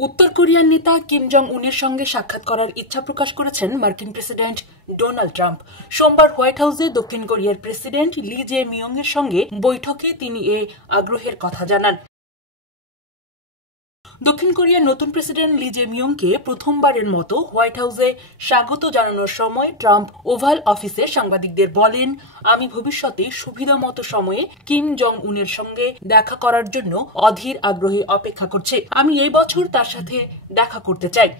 উত্তর কোরিয়ার নেতা কিম জং উনের সঙ্গে সাক্ষাৎ করার ইচ্ছা প্রকাশ করেছেন মার্কিন প্রেসিডেন্ট ডোনাল্ড ট্রাম্প। সোমবার হোয়াইট হাউসে দক্ষিণ কোরিয়ার প্রেসিডেন্ট লি জে মিয়ং এর সঙ্গে বৈঠকে তিনি এ আগ্রহের কথা জানান। দক্ষিণ কোরিয়ার নতুন প্রেসিডেন্ট লি জে মিয়ংকে প্রথমবারের মতো হোয়াইট হাউসে স্বাগত জানানোর সময় ট্রাম্প ওভাল অফিসে সাংবাদিকদের বলেন, আমি ভবিষ্যতে সুবিধামতো সময়ে কিম জং উনের সঙ্গে দেখা করার জন্য অধীর আগ্রহে অপেক্ষা করছি। আমি এই বছর তার সাথে দেখা করতে চাই।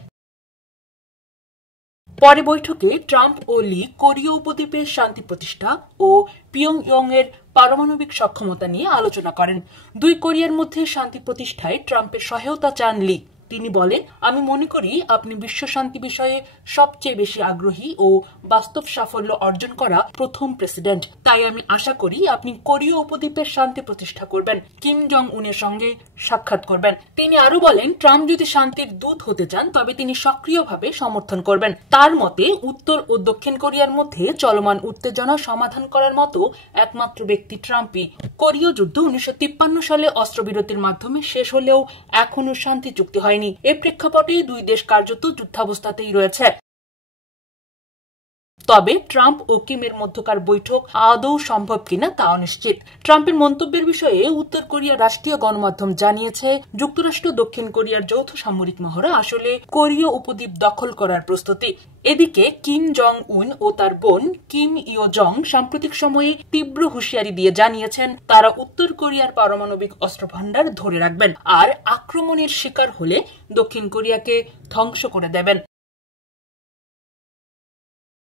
পরে বৈঠকে ট্রাম্প ও লি কোরীয় উপদ্বীপের শান্তি প্রতিষ্ঠা ও পিয়ংইয়ং এর পারমাণবিক সক্ষমতা নিয়ে আলোচনা করেন। দুই কোরিয়ার মধ্যে শান্তি প্রতিষ্ঠায় ট্রাম্পের সহায়তা চান লি। তিনি বলেন, আমি মনে করি আপনি বিশ্ব শান্তি বিষয়ে সবচেয়ে বেশি আগ্রহী ও বাস্তব সাফল্য অর্জন করা প্রথম প্রেসিডেন্ট। তাই আমি আশা করি আপনি কোরীয় উপদ্বীপের শান্তি প্রতিষ্ঠা করবেন, কিম জং উনের সঙ্গে সাক্ষাৎ করবেন। তিনি আরো বলেন, ট্রাম্প যদি শান্তির দূত হতে চান তবে তিনি সক্রিয়ভাবে সমর্থন করবেন। তার মতে উত্তর ও দক্ষিণ কোরিয়ার মধ্যে চলমান উত্তেজনা সমাধান করার মতো একমাত্র ব্যক্তি ট্রাম্পই। কোরীয় যুদ্ধ 1953 সালে অস্ত্রবিরতির মাধ্যমে শেষ হলেও এখনো শান্তি চুক্তি হয়নি। এ প্রেক্ষাপটে দুই দেশ কার্যত যুদ্ধাবস্থাতেই রয়েছে। তবে ট্রাম্প ও কিমের মধ্যকার বৈঠক আদৌ সম্ভব কিনা তা অনিশ্চিত। ট্রাম্পের মন্তব্যের বিষয়ে উত্তর কোরিয়ার রাষ্ট্রীয় গণমাধ্যম জানিয়েছে, যুক্তরাষ্ট্র দক্ষিণ কোরিয়ার যৌথ সামরিক মহড়া আসলে কোরীয় উপদ্বীপ দখল করার প্রস্তুতি। এদিকে কিম জং উন ও তার বোন কিম ইয়ো জং সাম্প্রতিক সময়ে তীব্র হুঁশিয়ারি দিয়ে জানিয়েছেন তারা উত্তর কোরিয়ার পারমাণবিক অস্ত্রভান্ডার ধরে রাখবেন আর আক্রমণের শিকার হলে দক্ষিণ কোরিয়াকে ধ্বংস করে দেবেন।